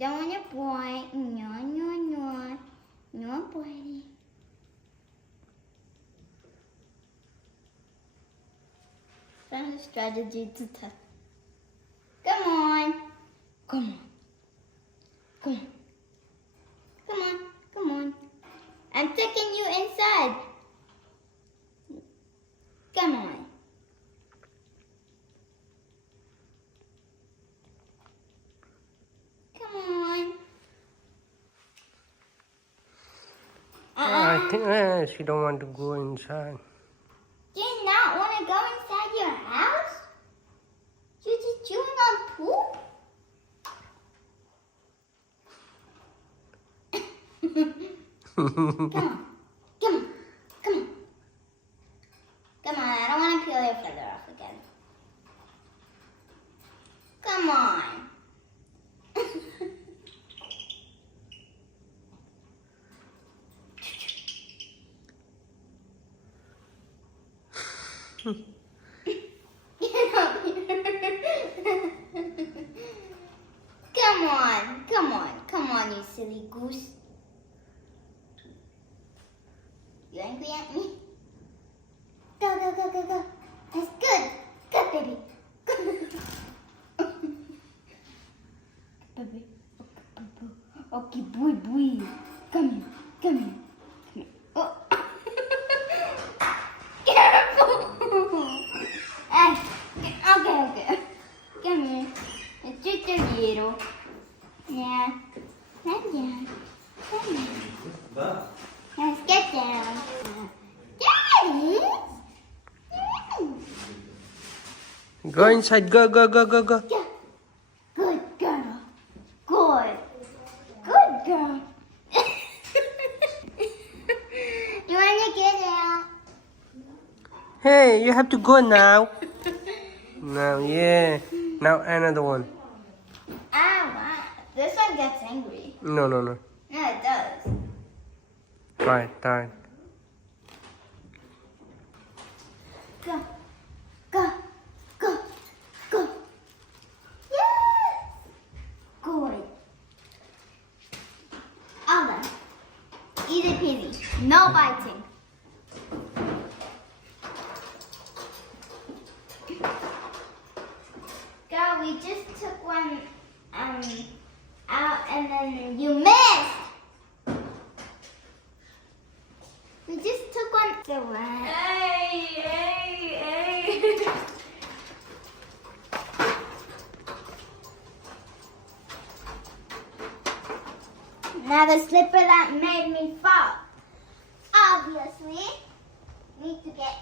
don't want to bite. No, no, no. No biting. That's a strategy to test. Come on. Come on. Come on. Come on. Come on. I'm taking you inside. Come on. Come on. I think she don't want to go inside. Do you not want to go inside your house? You're just chewing on poop? Come on. Come on. Come on. Come on. I don't want to peel your feather off again. Come on. Come on, come on, come on, you silly goose. You angry at me? Go, go, go, go, go. That's good. Good, baby. Baby. Okay, boy, boy. Come here, come here. Come here. Oh. Okay. Come here. It's just a little. Yeah. Come down. Come down. Let's get down. Daddy! Go inside. Go. Go. Good girl. Good girl. You want to get out? Hey, you have to go now. Now, yeah. Now another one. This one gets angry. No. No, it does. Try. Go. Yes! Good. Olive. Easy peasy. No biting. Girl, we just took one out and then you missed. We just took one. So what? Hey. Now the slipper that made me fall. Obviously, need to get